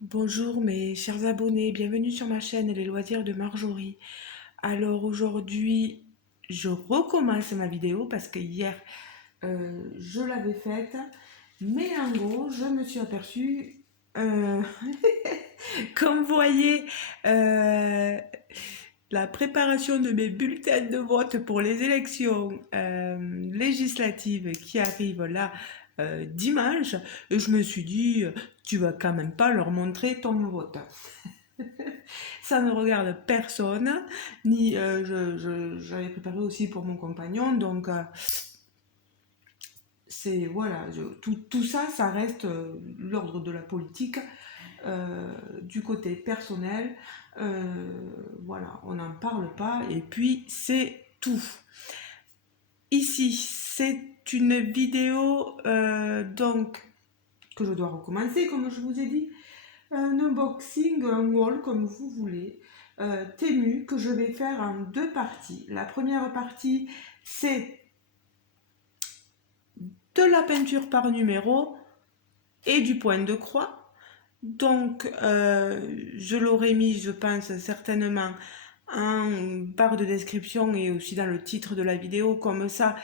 Bonjour mes chers abonnés, bienvenue sur ma chaîne Les Loisirs de Marjorie. Alors aujourd'hui, je recommence ma vidéo parce que hier, je l'avais faite, mais en gros, je me suis aperçue, euh, comme vous voyez, euh, la préparation de mes bulletins de vote pour les élections législatives qui arrivent là dimanche, et je me suis dit, tu vas quand même pas leur montrer ton vote. Ça ne regarde personne, ni j'avais préparé aussi pour mon compagnon, donc c'est voilà, tout ça, ça reste l'ordre de la politique, du côté personnel, voilà, on n'en parle pas, et puis c'est tout. Ici, c'est une vidéo donc que je dois recommencer, comme je vous ai dit, un unboxing, un haul, comme vous voulez, Temu, que je vais faire en deux parties. La première partie, c'est de la peinture par numéro et du point de croix. Donc, je l'aurais mis, je pense, certainement en barre de description et aussi dans le titre de la vidéo. Comme ça,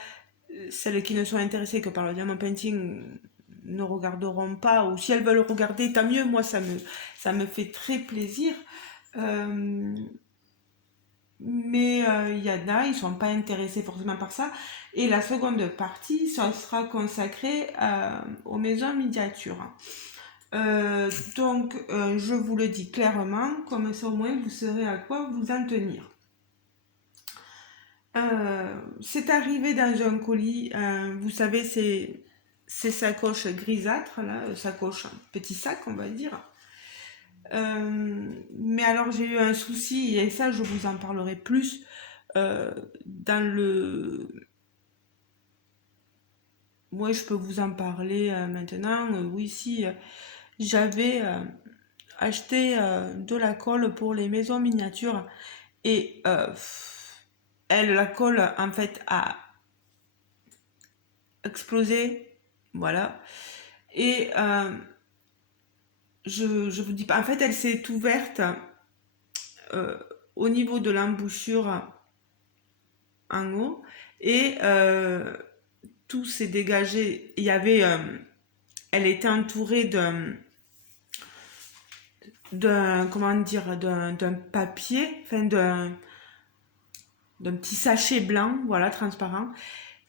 celles qui ne sont intéressées que par le diamond painting ne regarderont pas, ou si elles veulent regarder, tant mieux. Moi, ça me fait très plaisir. Euh, mais il y en a, ils ne sont pas intéressés forcément par ça. Et la seconde partie, ça sera consacré aux maisons miniatures. Donc, je vous le dis clairement, comme ça au moins vous saurez à quoi vous en tenir. C'est arrivé dans un colis, vous savez, ces sacoches grisâtres, là, sacoches, petit sac, on va dire. Mais alors j'ai eu un souci, et ça je vous en parlerai plus dans le... Moi je peux vous en parler maintenant. Oui, si j'avais acheté de la colle pour les maisons miniatures, et la colle en fait a explosé, voilà. Et je vous dis pas, en fait elle s'est ouverte euh, au niveau de l'embouchure en haut, et tout s'est dégagé. Il y avait, elle était entourée d'un comment dire, d'un papier, enfin d'un petit sachet blanc, voilà, transparent.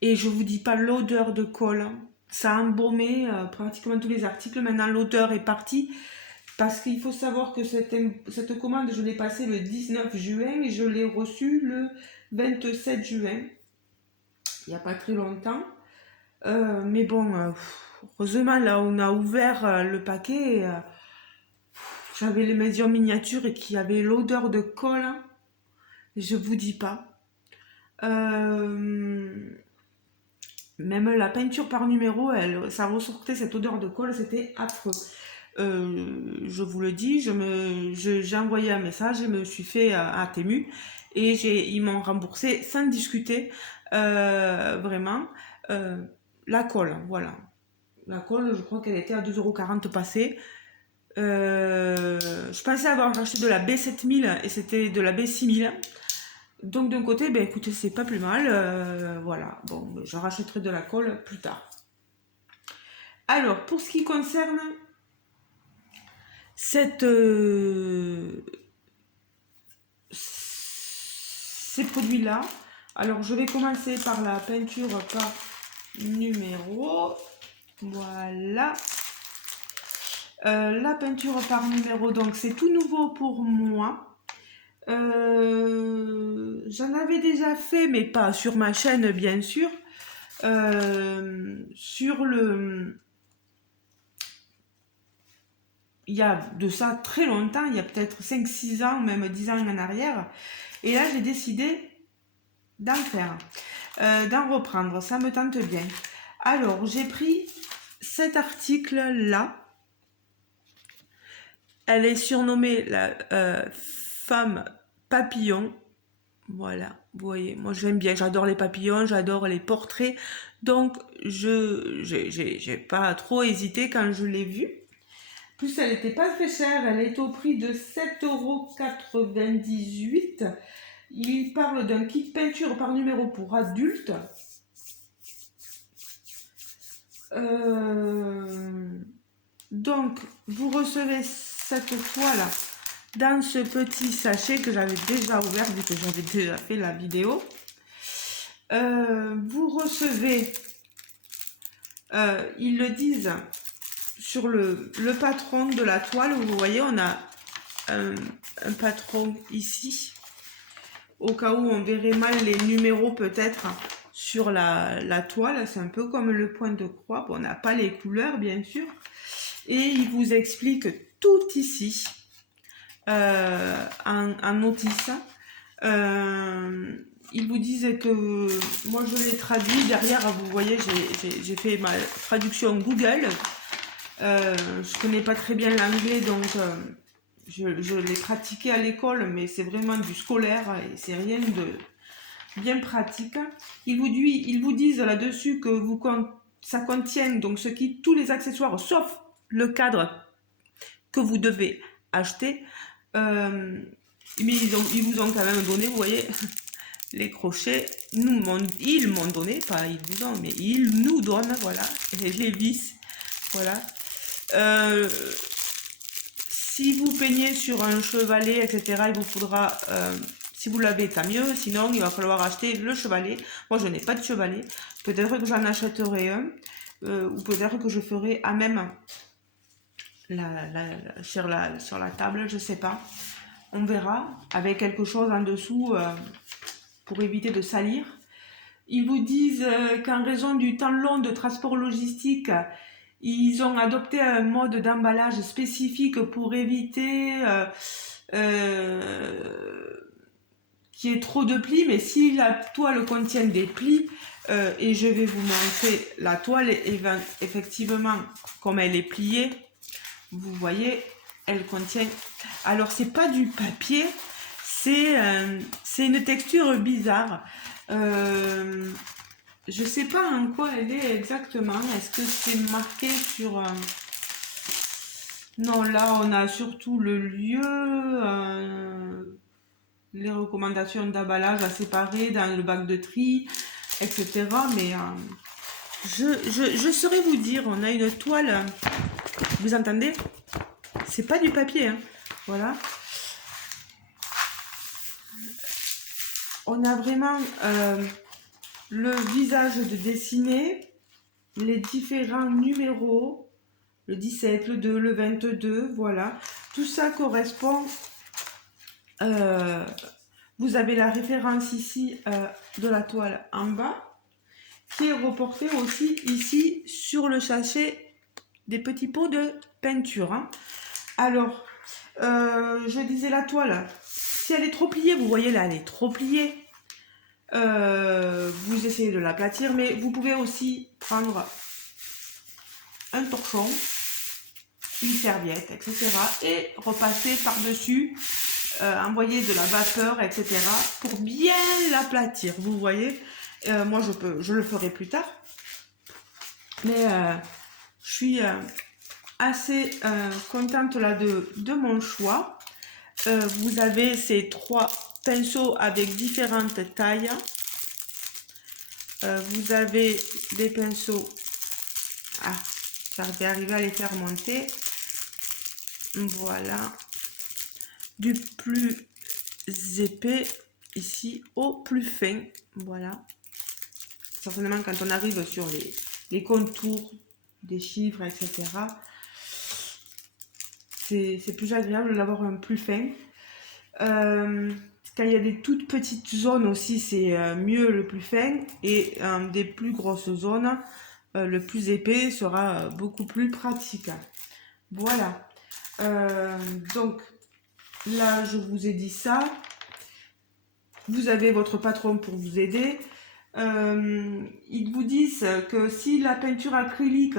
Et je vous dis pas l'odeur de colle. Ça a embaumé pratiquement tous les articles. Maintenant, l'odeur est partie. Parce qu'il faut savoir que cette commande, je l'ai passée le 19 juin et je l'ai reçue le 27 juin. Il n'y a pas très longtemps. Mais bon, heureusement, là, on a ouvert le paquet. J'avais les maisons miniatures et qui avaient l'odeur de colle, hein. Je vous dis pas. Euh, Même la peinture par numéro, ça ressortait cette odeur de colle, c'était affreux. Je vous le dis, j'ai envoyé un message, je me suis fait à Temu, et ils m'ont remboursé sans discuter, vraiment, euh, la colle, voilà. La colle, je crois qu'elle était à 2,40 € passée. Je pensais avoir acheté de la B7000 et c'était de la B6000. Donc d'un côté, ben écoutez, c'est pas plus mal. Voilà, bon, je rachèterai de la colle plus tard. Alors, pour ce qui concerne cette, ces produits-là, alors je vais commencer par la peinture par numéro. Voilà. La peinture par numéro, donc c'est tout nouveau pour moi. J'en avais déjà fait, mais pas sur ma chaîne, bien sûr. Sur le... Il y a de ça très longtemps, il y a peut-être 5, 6 ans, même 10 ans en arrière. Et là, j'ai décidé d'en faire, d'en reprendre. Ça me tente bien. Alors, j'ai pris cet article-là. Elle est surnommée la femme papillon. Voilà, vous voyez, moi j'aime bien, j'adore les papillons, j'adore les portraits. Donc, j'ai pas trop hésité quand je l'ai vu. Plus, elle n'était pas très chère. Elle est au prix de 7,98 €. Il parle d'un kit peinture par numéro pour adultes. Donc, vous recevez cette toile dans ce petit sachet que j'avais déjà ouvert vu que j'avais déjà fait la vidéo. Vous recevez, ils le disent sur le patron de la toile, vous voyez, on a un patron ici, au cas où on verrait mal les numéros peut-être sur la toile. C'est un peu comme le point de croix. Bon, on n'a pas les couleurs bien sûr. Et il vous explique tout ici en notice. Ils vous disent que moi je l'ai traduit derrière, vous voyez, j'ai fait ma traduction Google. Je connais pas très bien l'anglais, donc je l'ai pratiqué à l'école, mais c'est vraiment du scolaire et c'est rien de bien pratique. Ils vous disent là-dessus que ça contient donc ce qui tous les accessoires sauf le cadre que vous devez acheter. Mais ils vous ont quand même donné, vous voyez, les crochets. Ils m'ont donné, pas ils vous ont, mais ils nous donnent, voilà, et les vis, voilà. Si vous peignez sur un chevalet, etc., il vous faudra, si vous l'avez, tant mieux, sinon il va falloir acheter le chevalet. Moi, je n'ai pas de chevalet. Peut-être que j'en achèterai un, ou peut-être que je ferai à même sur la table, je sais pas. On verra, avec quelque chose en dessous pour éviter de salir. Ils vous disent qu'en raison du temps long de transport logistique, ils ont adopté un mode d'emballage spécifique pour éviter qu'il y ait trop de plis. Mais si la toile contient des plis, et je vais vous montrer la toile, effectivement, comme elle est pliée, vous voyez, elle contient... Alors, c'est pas du papier, c'est une texture bizarre. Je sais pas en quoi elle est exactement. Est-ce que c'est marqué sur... Non, là, on a surtout le lieu, les recommandations d'emballage à séparer dans le bac de tri, etc. Mais je saurais vous dire, on a une toile... Vous entendez? C'est pas du papier, hein. Voilà. On a vraiment le visage de dessiné, les différents numéros, le 17, le 2, le 22, voilà. Tout ça correspond, vous avez la référence ici de la toile en bas, qui est reportée aussi ici sur le sachet des petits pots de peinture, hein. Alors, je disais la toile, si elle est trop pliée, vous voyez là, elle est trop pliée. Vous essayez de l'aplatir, mais vous pouvez aussi prendre un torchon, une serviette, etc. et repasser par-dessus, envoyer de la vapeur, etc. pour bien l'aplatir. Vous voyez, moi je le ferai plus tard, mais je suis assez contente là de mon choix. Vous avez ces 3 pinceaux avec différentes tailles. Vous avez des pinceaux. Ah, j'arrive arriver à les faire monter. Voilà. Du plus épais ici au plus fin. Voilà. Certainement, quand on arrive sur les contours des chiffres, etc., c'est plus agréable d'avoir un plus fin. Quand il y a des toutes petites zones aussi, c'est mieux le plus fin. Et des plus grosses zones, le plus épais sera beaucoup plus pratique. Voilà. Donc, là, je vous ai dit ça. Vous avez votre patron pour vous aider. Ils vous disent que si la peinture acrylique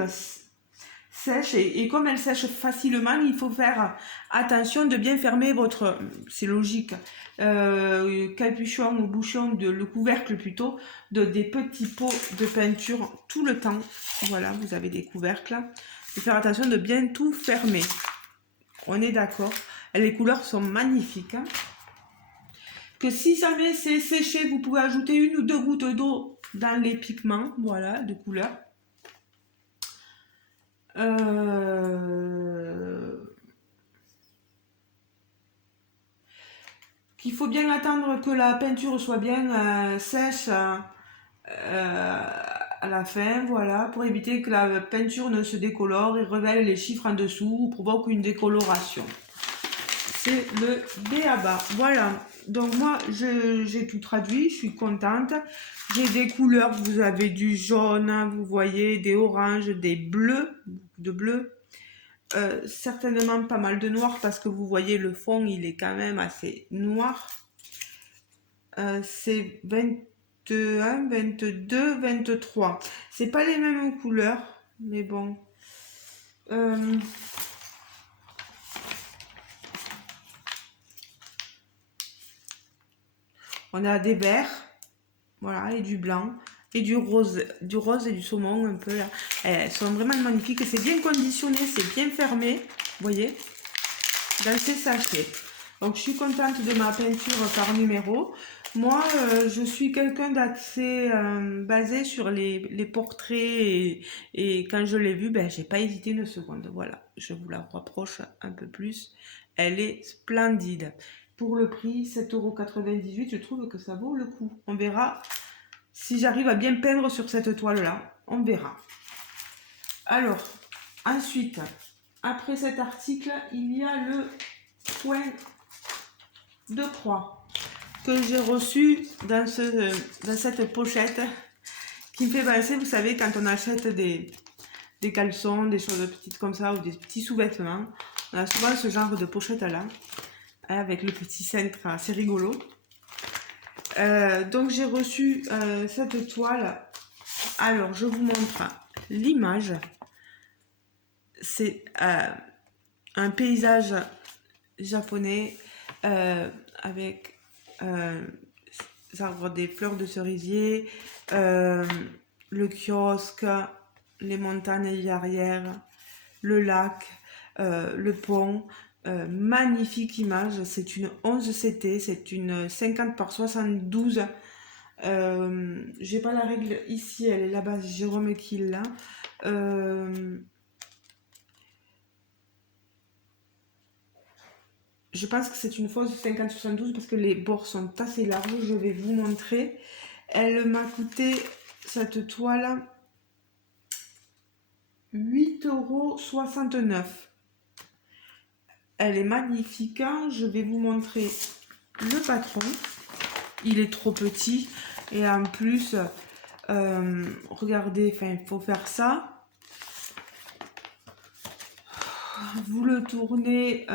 sèche et comme elle sèche facilement, il faut faire attention de bien fermer votre, c'est logique, capuchon ou bouchon, le couvercle plutôt, des petits pots de peinture tout le temps. Voilà, vous avez des couvercles. de faire attention de bien tout fermer. On est d'accord. Les couleurs sont magnifiques. Hein. Que si jamais c'est séché, vous pouvez ajouter 1 ou 2 gouttes d'eau dans les pigments, voilà, de couleur. Qu'il faut bien attendre que la peinture soit bien sèche à la fin, voilà, pour éviter que la peinture ne se décolore et révèle les chiffres en dessous ou provoque une décoloration. C'est le b.a.-ba. Voilà, donc moi j'ai tout traduit, je suis contente. J'ai des couleurs, vous avez du jaune, vous voyez, des oranges, des bleus, de bleu. Certainement pas mal de noir parce que vous voyez le fond il est quand même assez noir. C'est 21, 22, 23. C'est pas les mêmes couleurs, mais bon. On a des verts, voilà, et du blanc, et du rose et du saumon un peu là. Elles sont vraiment magnifiques, c'est bien conditionné, c'est bien fermé, vous voyez, dans ces sachets. Donc je suis contente de ma peinture par numéro. Moi, je suis quelqu'un d'assez basé sur les portraits et quand je l'ai vue, ben, j'ai pas hésité une seconde. Voilà, je vous la rapproche un peu plus. Elle est splendide. Pour le prix, 7,98 €, je trouve que ça vaut le coup. On verra si j'arrive à bien peindre sur cette toile-là. On verra. Alors, ensuite, après cet article, il y a le point de croix que j'ai reçu dans cette pochette qui me fait penser, vous savez, quand on achète des caleçons, des choses petites comme ça ou des petits sous-vêtements, on a souvent ce genre de pochette là avec le petit cintre assez rigolo. Donc j'ai reçu cette toile. Alors je vous montre l'image. C'est un paysage japonais avec des fleurs de cerisier, le kiosque, les montagnes derrière, le lac, le pont. Magnifique image, c'est une 11 CT, c'est une 50 par 72. J'ai pas la règle ici, elle est là-bas, Jérôme qui l'a. Je pense que c'est une fausse 50-72 parce que les bords sont assez larges. Je vais vous montrer. Elle m'a coûté, cette toile, 8,69 €. Elle est magnifique. Hein. Je vais vous montrer le patron. Il est trop petit. Et en plus, regardez, il faut faire ça. Vous le tournez...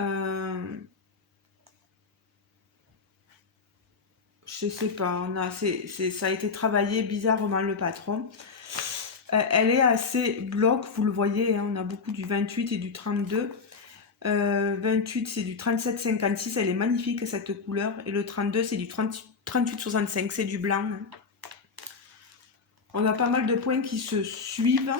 je sais pas, ça a été travaillé bizarrement le patron. Elle est assez bloc, vous le voyez, hein, on a beaucoup du 28 et du 32. 28 c'est du 37,56, elle est magnifique cette couleur. Et le 32 c'est du 38,65, c'est du blanc. Hein. On a pas mal de points qui se suivent.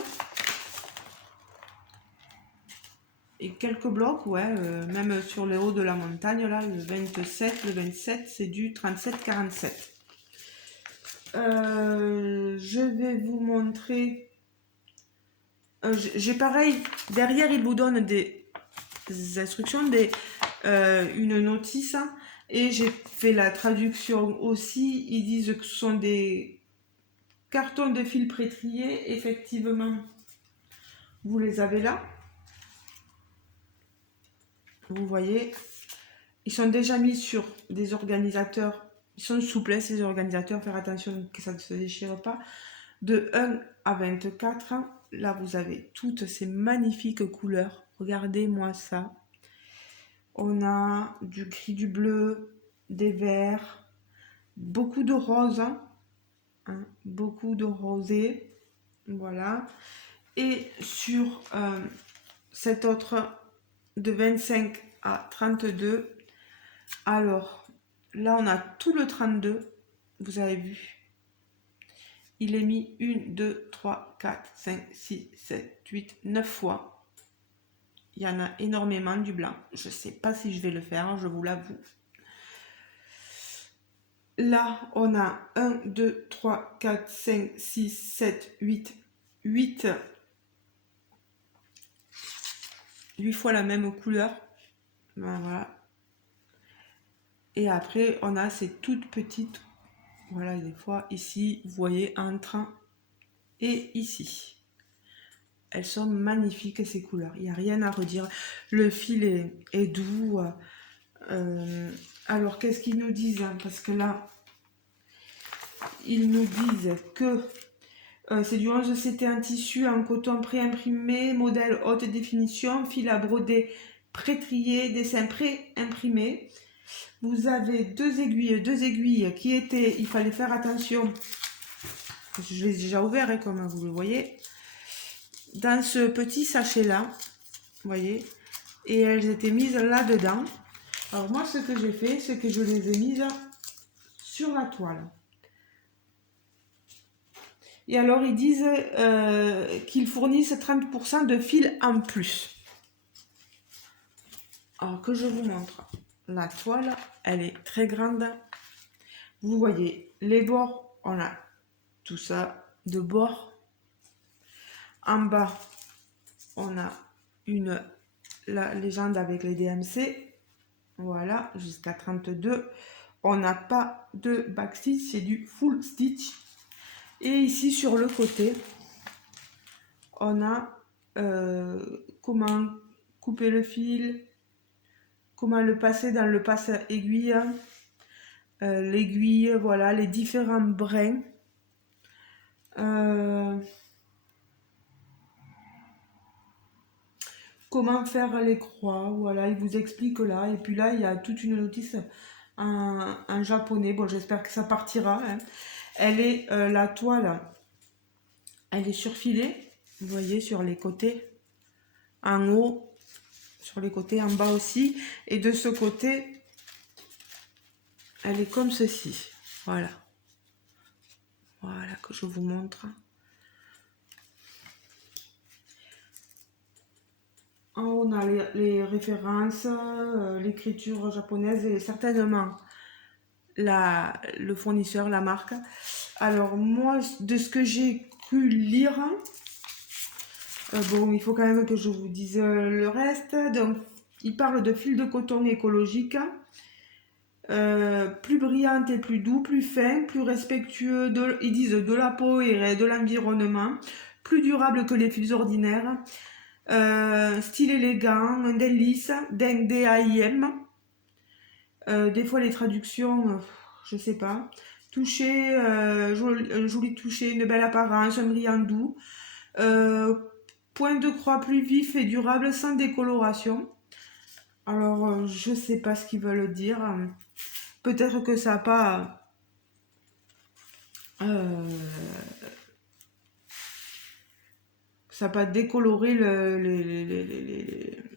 Et quelques blocs, ouais, même sur le haut de la montagne, là, le 27, c'est du 37,47. Je vais vous montrer. J'ai pareil, derrière, il vous donne des instructions, une notice, hein, et j'ai fait la traduction aussi. Ils disent que ce sont des cartons de fil prêtrier, effectivement. Vous les avez là. Vous voyez, ils sont déjà mis sur des organisateurs. Ils sont souples, ces organisateurs, faire attention que ça ne se déchire pas. De 1 à 24, là vous avez toutes ces magnifiques couleurs. Regardez-moi ça. On a du gris, du bleu, des verts, beaucoup de roses, hein, beaucoup de rosé. Voilà. Et sur cette autre de 25 à 32, alors là on a tout le 32, vous avez vu. Il est mis 1, 2, 3, 4, 5, 6, 7, 8, 9 fois. Il y en a énormément du blanc. Je sais pas si je vais le faire, je vous l'avoue. Là, on a 1, 2, 3, 4, 5, 6, 7, 8, 8 fois la même couleur. Voilà. Et après, on a ces toutes petites, voilà, des fois ici, vous voyez, entre et ici. Elles sont magnifiques ces couleurs, il n'y a rien à redire. Le fil est doux. Alors, qu'est-ce qu'ils nous disent? Parce que là, ils nous disent que c'est du 11 CT en tissu, en coton pré-imprimé, modèle haute définition, fil à broder pré-trié, dessin pré-imprimé. Vous avez deux aiguilles qui étaient, il fallait faire attention, je les ai déjà ouverts, hein, comme vous le voyez, dans ce petit sachet là, vous voyez, et elles étaient mises là-dedans. Alors moi, ce que j'ai fait, c'est que je les ai mises sur la toile. Et alors, ils disent qu'ils fournissent 30% de fil en plus. Alors que je vous montre. La toile, elle est très grande. Vous voyez, les bords, on a tout ça de bord. En bas, on a la légende avec les DMC. Voilà, jusqu'à 32. On n'a pas de backstitch, c'est du full stitch. Et ici, sur le côté, on a comment couper le fil, comment le passer dans le passe-aiguille, l'aiguille, voilà, les différents brins. Comment faire les croix, voilà, il vous explique là. Et puis là, il y a toute une notice en japonais. Bon, j'espère que ça partira. Hein. Elle est, la toile, elle est surfilée, vous voyez, sur les côtés, en haut, sur les côtés, en bas aussi. Et de ce côté, elle est comme ceci. Voilà. Voilà que je vous montre. En haut, on a les références, l'écriture japonaise et certainement le fournisseur, la marque. Alors moi, de ce que j'ai cru lire, bon, il faut quand même que je vous dise le reste. Donc, il parle de fil de coton écologique, plus brillante et plus doux, plus fin, plus respectueux, ils disent de la peau et de l'environnement, plus durable que les fils ordinaires, style élégant, d'un lisse, d'un DAIM. Des fois les traductions, je sais pas. Toucher, joli toucher, une belle apparence, un brillant doux. Point de croix plus vif et durable sans décoloration. Alors, je sais pas ce qu'ils veulent dire. Peut-être que ça n'a pas... ça n'a pas décoloré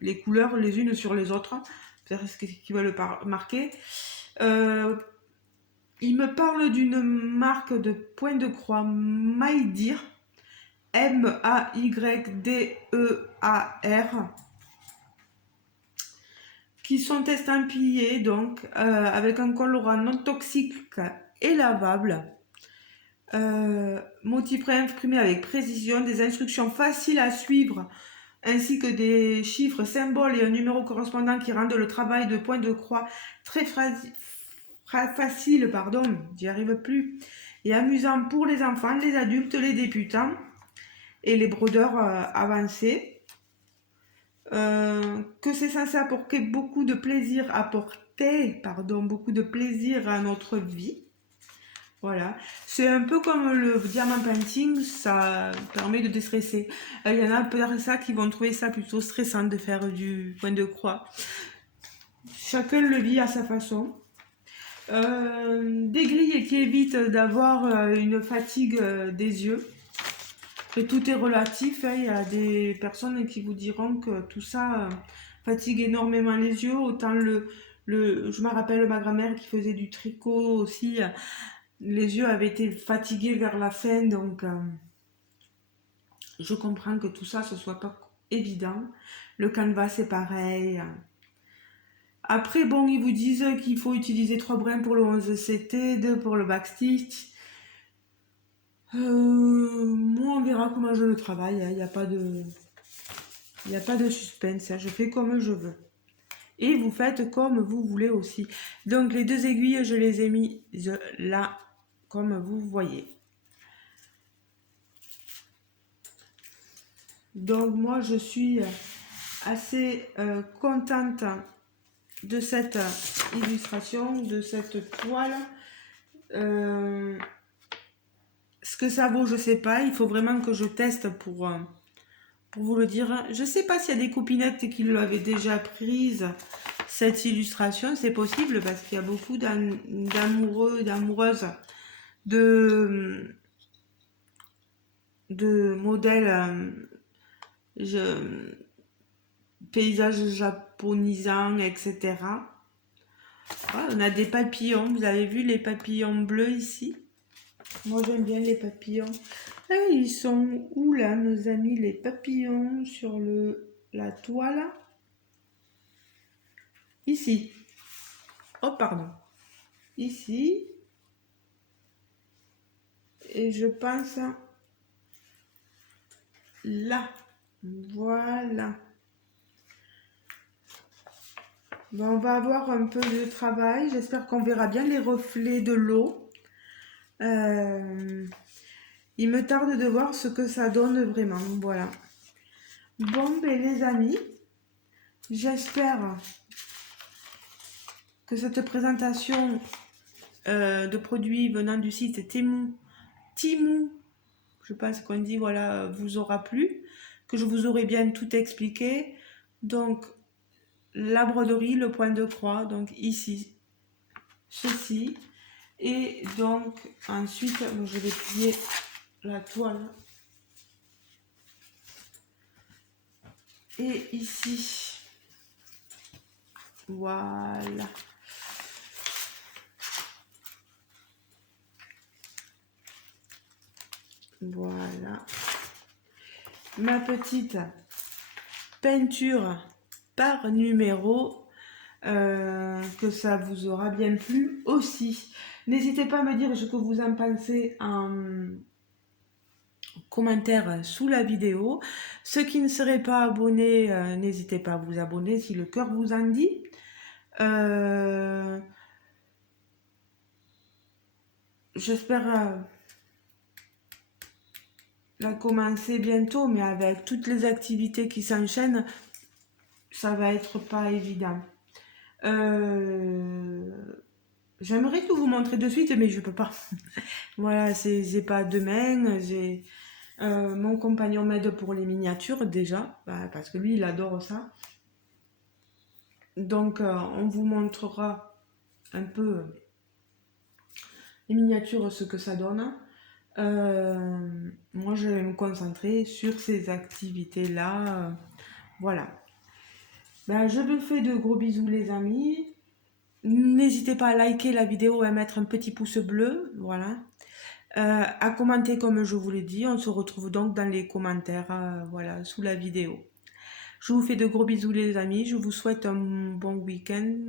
les couleurs les unes sur les autres. Peut-être ce qu'ils veulent marquer. Il me parle d'une marque de point de croix Maïdir. M-A-Y-D-E-A-R. Qui sont estampillés donc avec un colorant non toxique et lavable. Motif préimprimé avec précision, des instructions faciles à suivre ainsi que des chiffres, symboles et un numéro correspondant qui rendent le travail de point de croix très facile, j'y arrive plus, et amusant pour les enfants, les adultes, les débutants et les brodeurs avancés. Que c'est censé apporter beaucoup de plaisir, beaucoup de plaisir à notre vie. Voilà, c'est un peu comme le diamant painting, ça permet de déstresser. Il y en a peut-être ça qui vont trouver ça plutôt stressant de faire du point de croix. Chacun le vit à sa façon. Des grilles qui évitent d'avoir une fatigue des yeux. Et tout est relatif, hein. Il y a des personnes qui vous diront que tout ça fatigue énormément les yeux. Autant je me rappelle ma grand-mère qui faisait du tricot aussi. Les yeux avaient été fatigués vers la fin, donc je comprends que tout ça, ce soit pas évident. Le canevas, c'est pareil. Après, bon, ils vous disent qu'il faut utiliser 3 brins pour le 11CT, 2 pour le backstitch. Moi, on verra comment je le travaille. Il n'y a pas de... Il n'y a pas de suspense, hein. Je fais comme je veux. Et vous faites comme vous voulez aussi. Donc les 2 aiguilles, je les ai mises là, comme vous voyez. Donc moi, je suis assez contente de cette illustration, de cette toile. Ce que ça vaut, je sais pas. Il faut vraiment que je teste pour vous le dire. Je sais pas s'il y a des copinettes qui l'avaient déjà prise, cette illustration. C'est possible parce qu'il y a beaucoup d'amoureux, d'amoureuses de modèles paysages japonisants, etc. Ouais, on a des papillons. Vous avez vu les papillons bleus ici? Moi, j'aime bien les papillons. Et ils sont où là, nos amis, les papillons sur la toile? Ici. Oh, pardon. Ici. Et je pense là. Voilà. Ben, on va avoir un peu de travail. J'espère qu'on verra bien les reflets de l'eau. Il me tarde de voir ce que ça donne vraiment. Voilà. Bon, ben les amis, j'espère que cette présentation de produits venant du site Temu, je pense qu'on dit, voilà, vous aura plu, que je vous aurai bien tout expliqué. Donc, la broderie, le point de croix, donc ici, ceci. Et donc, ensuite, je vais plier la toile. Et ici, voilà. Voilà. Ma petite peinture par numéro. Que ça vous aura bien plu aussi. N'hésitez pas à me dire ce que vous en pensez en commentaire sous la vidéo. Ceux qui ne seraient pas abonnés, n'hésitez pas à vous abonner si le cœur vous en dit. J'espère la commencer bientôt, mais avec toutes les activités qui s'enchaînent, ça va être pas évident. J'aimerais tout vous montrer de suite, mais je peux pas. Voilà, j'ai pas de main. Mon compagnon m'aide pour les miniatures déjà, parce que lui, il adore ça. Donc, on vous montrera un peu les miniatures, ce que ça donne. Moi, je vais me concentrer sur ces activités-là. Voilà. Je vous fais de gros bisous, les amis. N'hésitez pas à liker la vidéo et à mettre un petit pouce bleu. Voilà. À commenter comme je vous l'ai dit. On se retrouve donc dans les commentaires voilà, sous la vidéo. Je vous fais de gros bisous les amis. Je vous souhaite un bon week-end.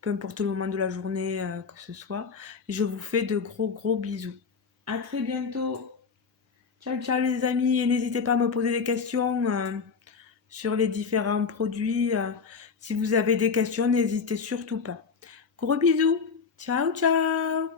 Peu importe le moment de la journée que ce soit. Et je vous fais de gros bisous. À très bientôt. Ciao ciao les amis. Et n'hésitez pas à me poser des questions sur les différents produits. Si vous avez des questions, n'hésitez surtout pas. Gros bisous. Ciao ciao.